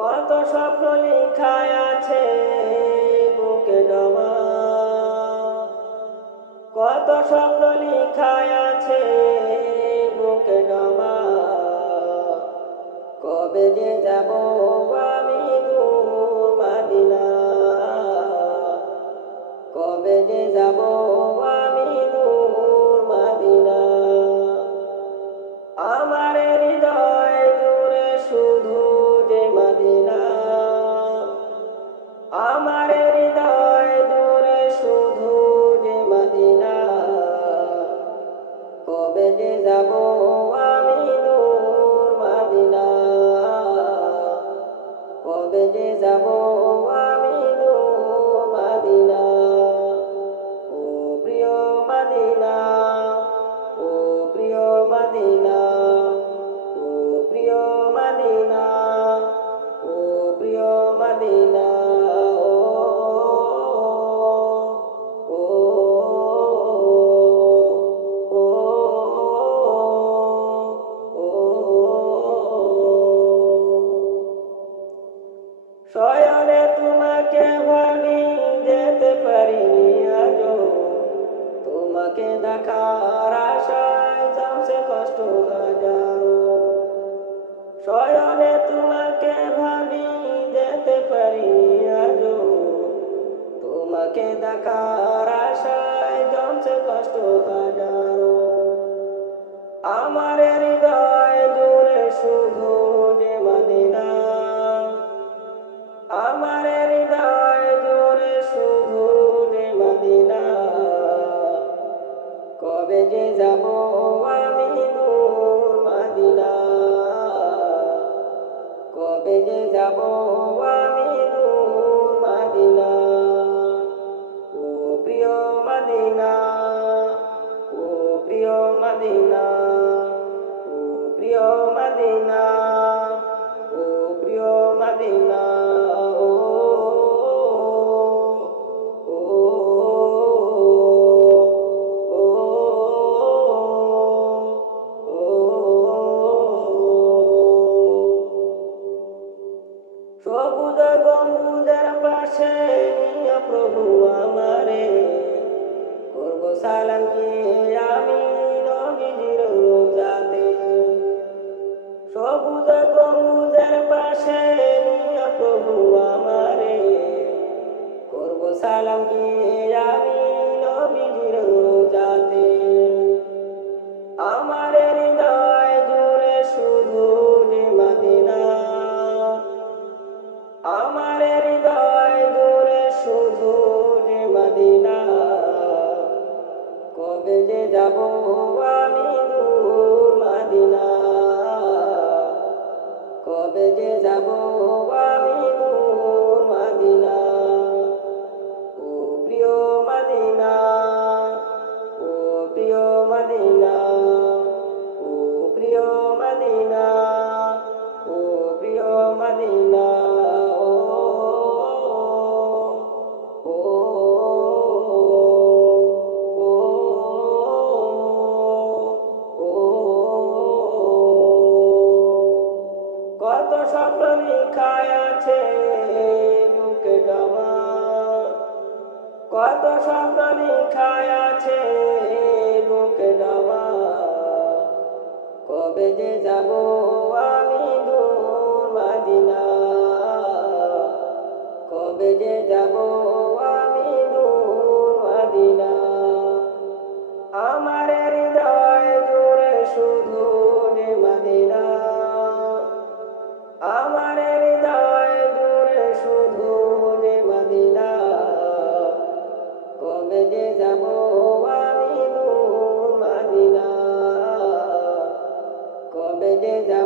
কত স্বপ্ন লেখা আছে বুকে জমা, কত স্বপ্ন লেখা আছে বুকে জমা। কবে যে যাব আমি দূর মদিনা, কবে যে যাব আমি দূর মদিনা। আমার হৃদয় জুড়ে শুধু যে মদিনা, আমার হৃদয় জুড়ে শুধু যে মদিনা। কবে যে যাব আমি দূর মদিনা, কবে যে যাব আমি দূর মদিনা। ও প্রিয় মদিনা, ও প্রিয় মদিনা, ও প্রিয় মদিনা, ও প্রিয় মদিনা। ও ও ও শয়নে তোমাকে ভাবি যেতে পারিনি আজও, তোমাকে দেখার আশায় জমছে কষ্ট হাজারো। শয়নে তোমাকে ভাবি যেতে পারিনি আজও, তোমাকে দেখার আশায় জমছে কষ্ট হাজারো। আমার হৃদয় জুড়ে শুধু যে মদিনা, আমার হৃদয় জুড়ে শুধু যে মদিনা। কবে যে যাব আমি দূর মদিনা, কবে যে যাব আমি দূর মদিনা। ও প্রিয় মদিনা, ও প্রিয় মদিনা, ও প্রিয় মদিনা, ও প্রিয় মদিনা। ও ও ও সবুজ গম্বুজের পাশে নিয়া প্রভু আমারে, করব সালাম কি আমি নবীজির রোজাতে। সবুজ গম্বুজের পাশে নিয়া প্রভু আমারে, করব সালাম কি আমি নবীজির রোজাতে। আমার হৃদয় জুড়ে শুধু যে মদিনা, আমার হৃদয় জুড়ে শুধু যে মদিনা। কবে যে যাব আমি দূর মদিনা, কবে যে যাব আমি দূর মদিনা। ও প্রিয় মদিনা, ও প্রিয় মদিনা, ও প্রিয় মদিনা, ও প্রিয় মদিনা। ও কত স্বপ্ন লেখা আছে বুকে জমা, কত স্বপ্ন লেখা আছে বুকে জমা। কবে যে যাব আমি দূর মদিনা, কবে যে যাব আমি দূর মদিনা। আমার হৃদয় জুড়ে শুধু যে মদিনা, আমার হৃদয় জুড়ে শুধু যে মদিনা। কবে যে যাব আমি দূর মদিনা, কবে যে যাব